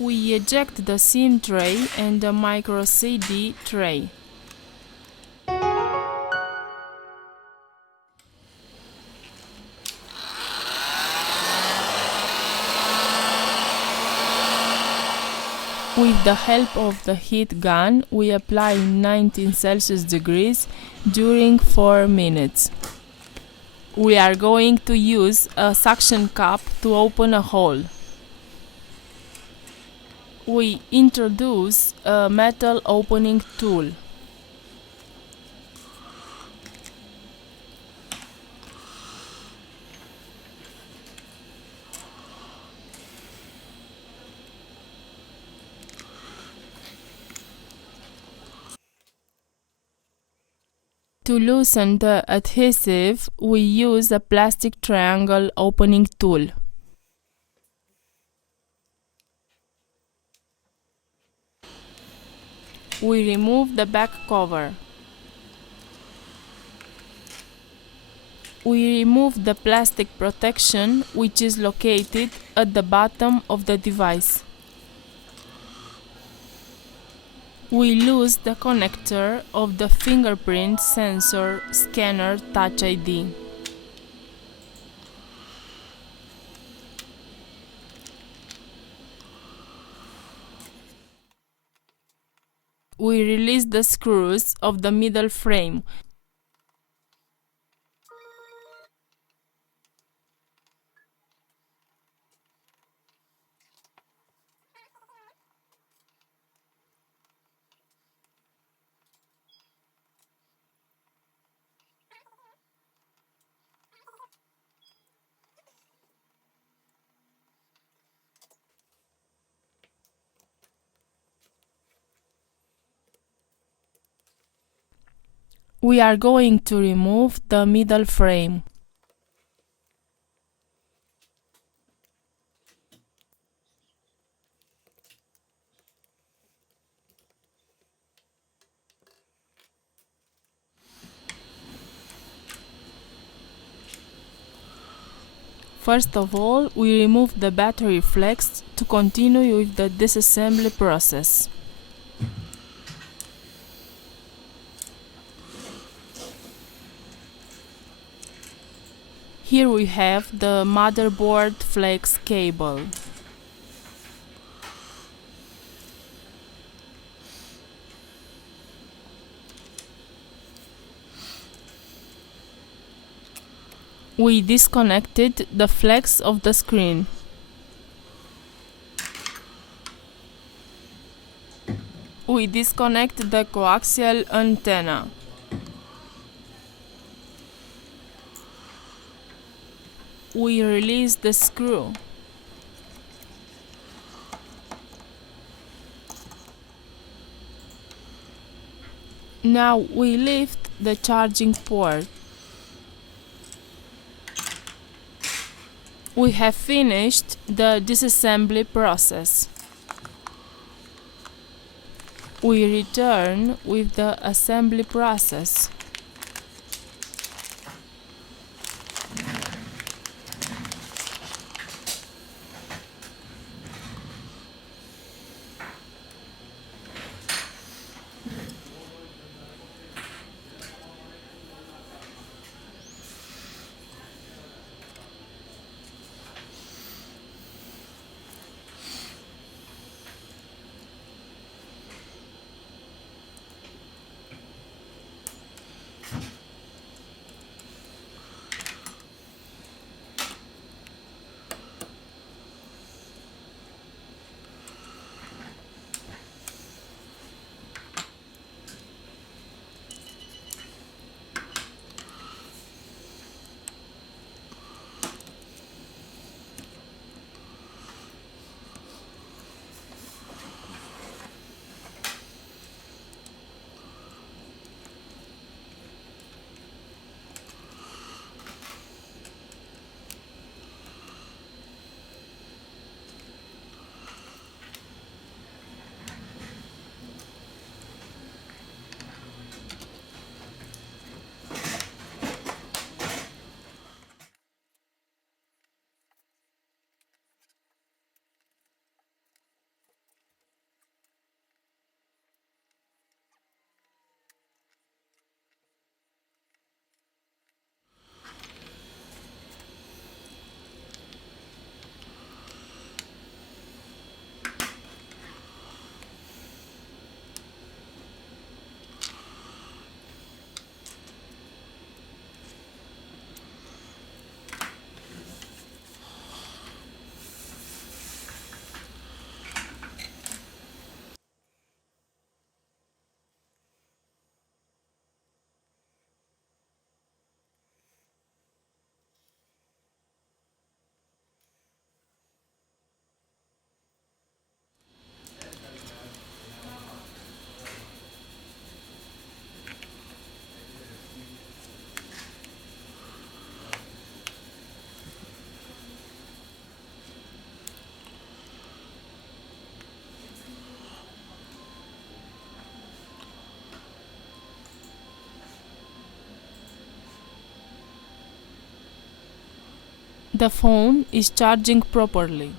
We eject the SIM tray and the micro CD tray. With the help of the heat gun, we apply 19 Celsius degrees during 4 minutes. We are going to use a suction cup to open a hole. We introduce a metal opening tool. To loosen the adhesive, we use a plastic triangle opening tool. We remove the back cover. We remove the plastic protection, which is located at the bottom of the device. We lose the connector of the fingerprint sensor scanner Touch ID. We release the screws of the middle frame. We are going to remove the middle frame. First of all, we remove the battery flex to continue with the disassembly process. Here we have the motherboard flex cable. We disconnected the flex of the screen. We disconnect the coaxial antenna. We release the screw. Now we lift the charging port. We have finished the disassembly process. We return with the assembly process. The phone is charging properly.